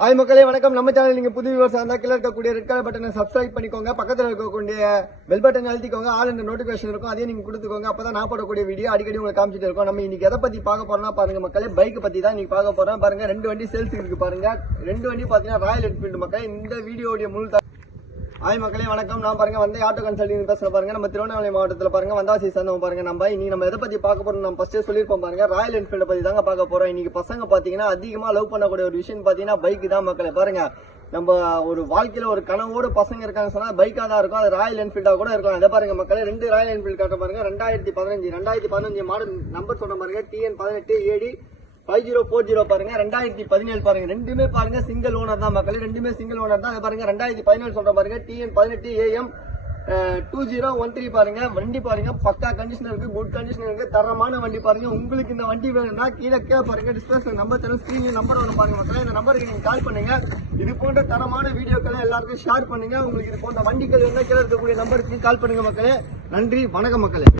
Hi மக்களே வணக்கம். நம்ம சேனல் நீங்க புது வியூவர்ஸ் இருந்தா கீழ இருக்கக்கூடிய ரெட் கலர் பட்டனை சப்ஸ்கிரைப் பண்ணிக்கோங்க. பக்கத்துல இருக்கக்கூடிய பெல் பட்டன் அழுத்திக்கோங்க. ஆல் என்ற நோட்டிபிகேஷன் இருக்கும், அதையும் நீங்க கொடுத்துக்கோங்க. அப்பதான் நான் போடக்கூடிய வீடியோ அடிக்கடி உங்களுக்கு காமிச்சிட்டு இருக்கோம். நம்ம இன்னைக்கு எதை பத்தி பார்க்க போறோம்னா பாருங்க மக்களே, பைக் பத்தி தான் இன்னைக்கு பார்க்க போறோம். பாருங்க 2 வண்டி சேல்ஸ் இருக்கு பாருங்க. 2 வண்டி பாத்தீங்கன்னா ராயல் என்ஃபீல்டு மக்களே. இந்த வீடியோடைய முழு ஹாய் மக்களே வணக்கம். நான் பாருங்க வந்து ஆட்டோ கன்சல்டிங் பேசுற பாருங்க. நம்ம திருவண்ணாமலை மாவட்டத்தில் பாருங்க வந்தாசி சேர்ந்தவங்க பாருங்க. இன்னைக்கு நம்ம எதை பத்தி பார்க்க போறோம் நம்ம ஃபர்ஸ்டே சொல்லிருப்போம் பாருங்க. ராயல் என்ஃபீல்ட பத்தி தாங்க பார்க்க போறோம். இன்னைக்கு பசங்க பாத்தீங்கன்னா அதிகமா லவ் பண்ணக்கூடிய ஒரு விஷயம் பாத்தீங்கன்னா பைக் தான் மக்களே. பாருங்க நம்ம ஒரு வாழ்க்கையில ஒரு கனவோடு பசங்க இருக்காங்க சொன்னா பைக்கா தான் இருக்கும். அது ராயல் என்ஃபீல்டா கூட இருக்கலாம். இதை பாருங்க மக்களே, 2 ராயல் என்ஃபீல்டு காட்ட பாருங்க. 2015 மாடல் நம்பர் சொன்ன பாருங்க. TN18 AD 5040 பாருங்க. 2017 பாருங்க. ரெண்டுமே பாருங்க சிங்கிள் ஓனர் தான் மக்களே. ரெண்டுமே சிங்கிள் ஓனர் தான். பாருங்க 2017 சொல்ற பாருங்க. TN18 AM 2013 பாருங்க. வண்டி பாருங்க பக்கா கண்டிஷன் இருக்கு, குட் கண்டிஷன் இருக்கு, தரமான வண்டி பாருங்க. உங்களுக்கு இந்த வண்டி வேணும்னா கீழே பாருங்க டிஸ்பிளே நம்பர் தரும், ஸ்கிரீன்ல நம்பர் வரும் பாருங்க மக்களே. இந்த நம்பருக்கு நீங்க கால் பண்ணுங்க. இது போன்ற தரமான வீடியோக்களை எல்லாருக்கும் ஷேர் பண்ணுங்க. உங்களுக்கு இது போன்ற வண்டிகள் என்ன கீழே இருக்கக்கூடிய நம்பருக்கு கால் பண்ணுங்க மக்களே. நன்றி, வணக்கம் மக்களே.